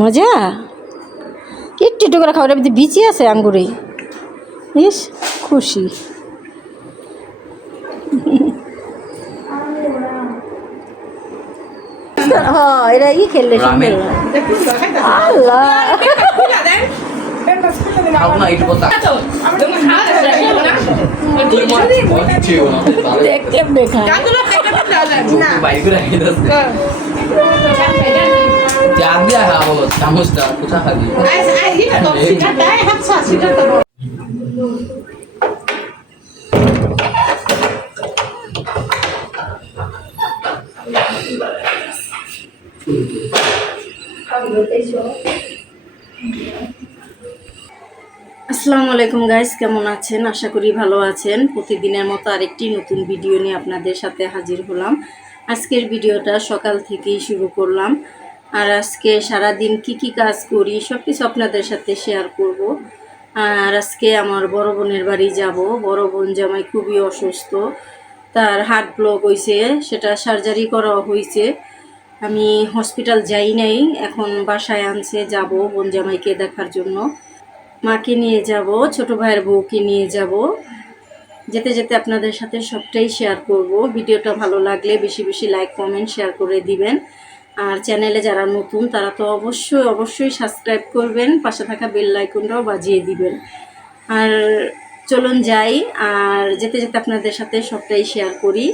মজা একটু একটু করে খাওয়ার মধ্যে বিচি আছে আঙ্গুরে ইস খুশি হ্যাঁ এরা ই খেললে আল্লাহ আসসালামু আলাইকুম গাইস, কেমন আছেন? আশা করি ভালো আছেন। প্রতিদিনের মতো আরেকটি নতুন ভিডিও নিয়ে আপনাদের সাথে হাজির হলাম। আজকের ভিডিওটা সকাল থেকেই শুরু করলাম, আর আজকে সারাদিন কি কাজ করি সব কিছু আপনাদের সাথে শেয়ার করব। আর আজকে আমার বড় বোনের বাড়ি যাব। বড় বোন জামাই খুবই অসুস্থ, তার হার্ট ব্লক হয়েছে, সেটা সার্জারি করা হয়েছে। আমি হসপিটাল যাই নাই, এখন বাসায় আনছে, যাব বোন জামাইকে দেখার জন্য। মাকে নিয়ে যাব, ছোট ভাইয়ের বউকে নিয়ে যাব। যেতে যেতে আপনাদের সাথে সবটাই শেয়ার করব। ভিডিওটা ভালো লাগলে বেশি বেশি লাইক কমেন্ট শেয়ার করে দিবেন। আর চ্যানেলে যারা নতুন তারা তো অবশ্যই সাবস্ক্রাইব করবেন, পাশে থাকা বেল আইকনটাও বাজিয়ে দিবেন। আর চলুন যাই, আর যেতে যেতে আপনাদের সাথে সবটাই শেয়ার করি।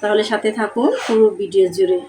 তাহলে সাথে থাকুন পুরো ভিডিও জুড়ে।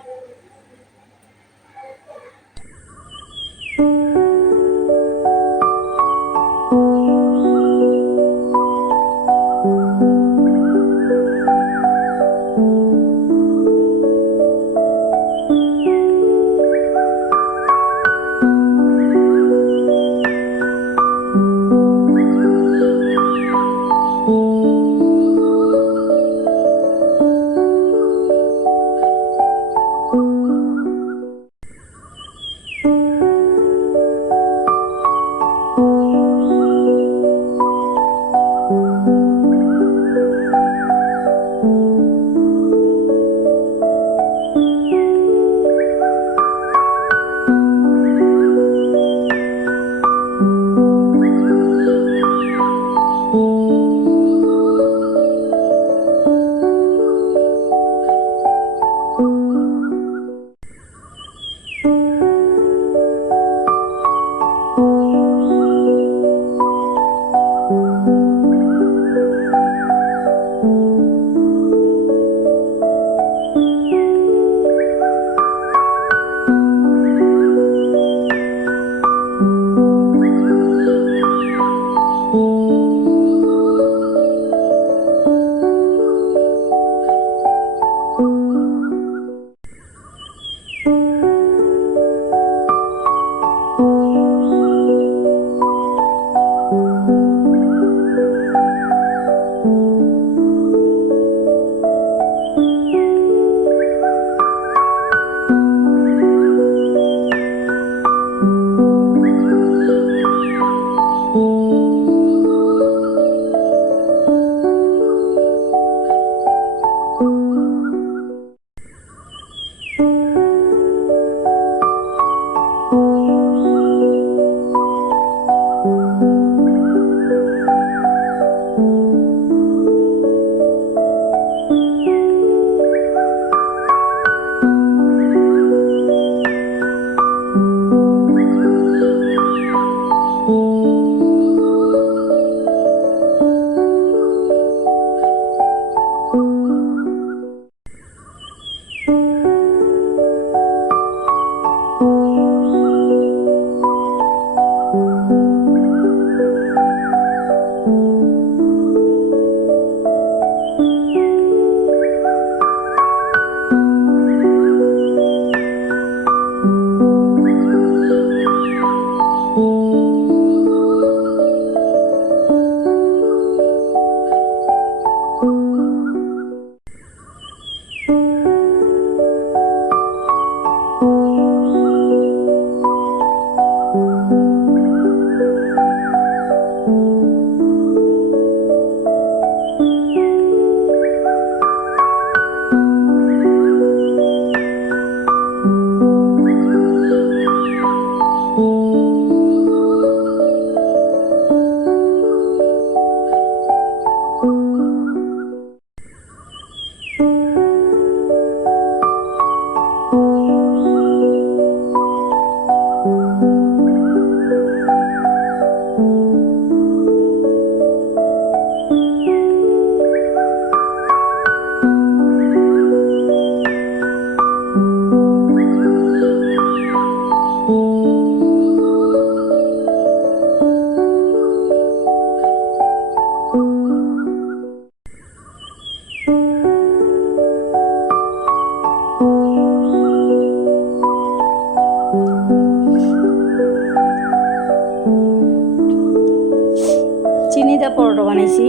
চিনি দিয়ে পরোটা বানাইছি,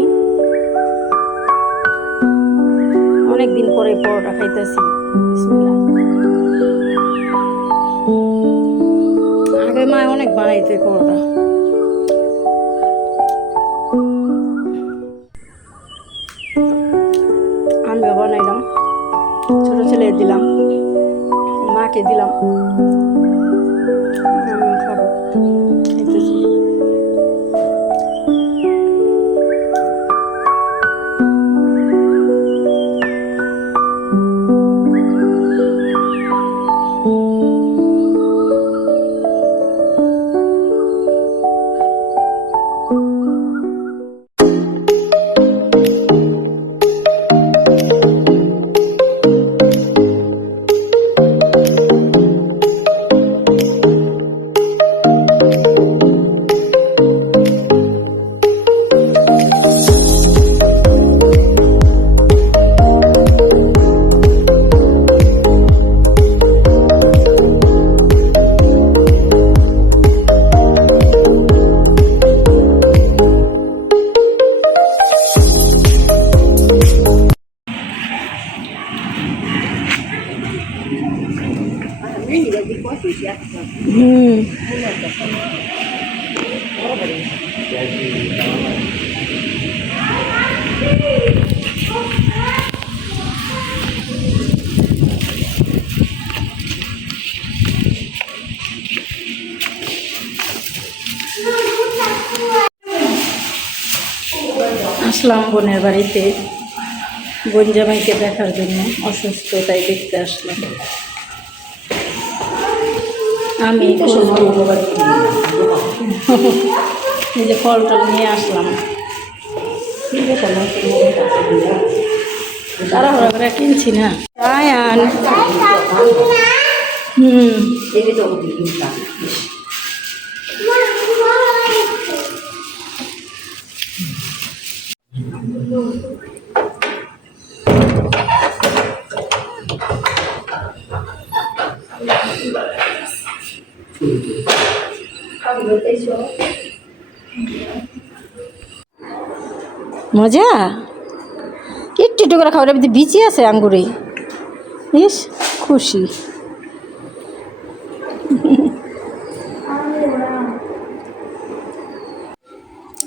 অনেকদিন পরে পরোটা খাইতেছি। আগে মা অনেক বানাইতে পরোটা। আমিও বানাইলাম, ছোট ছেলে দিলাম, মাকে দিলাম, আমিও খাবো, খাইতেছি। আসলাম বোনের বাড়িতে, বোন জামাইকে দেখার জন্য। অসুস্থ, তাই দেখতে আসলাম। আমি এই যে ফল টল নিয়ে আসলাম, তাড়াহুড়া করে কিনছি না। আয়ান মজা, একটু একটু করে খাবার বিচি আছে আঙ্গুরে। ইস খুশি।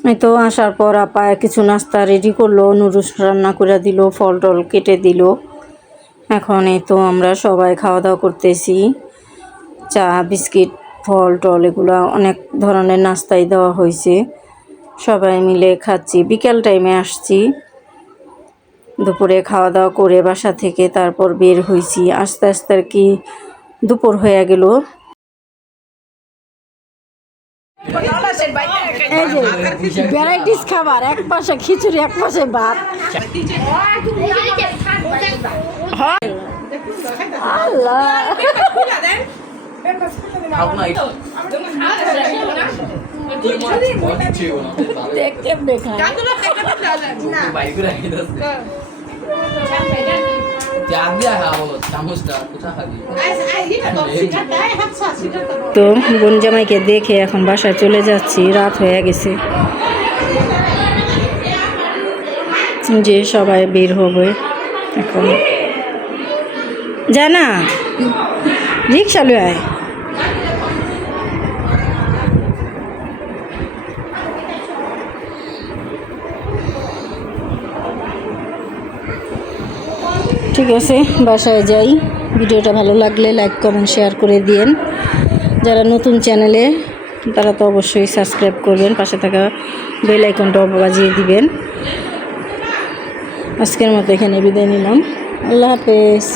এই তো আসার পর আপা কিছু নাস্তা রেডি করলো, নুডলস রান্না করে দিল, ফল টল কেটে দিল। এখন এই তো আমরা সবাই খাওয়া দাওয়া করতেছি। চা, বিস্কিট, ফল টল এগুলো অনেক ধরনের নাস্তাই দেওয়া হয়েছে, সবাই মিলে খাচ্ছি। বিকেল টাইমে আসছি, দুপুরে খাওয়া দাওয়া করে বাসা থেকে তারপর বের হয়েছি। আস্তে আস্তে আর কি দুপুর হয়ে গেল। এই যে ভ্যারাইটিস খাবার, এক পাশে খিচুড়ি, এক পাশে ভাত। আল্লাহ তো বোন জামাইকে দেখে এখন বাসায় চলে যাচ্ছি, রাত হয়ে গেছে। যে সবাই বের হবে এখন। জানা রিক্সা লয়ে আয়। ঠিক আছে, বাসায় যাই। ভিডিওটা ভালো লাগলে লাইক কমেন্ট শেয়ার করে দিয়েন। যারা নতুন চ্যানেলে তারা তো অবশ্যই সাবস্ক্রাইব করবেন, পাশে থাকা বেল আইকনটাও বাজিয়ে দিবেন। আজকের মতো এখানে বিদায় নিলাম। আল্লাহ হাফেজ।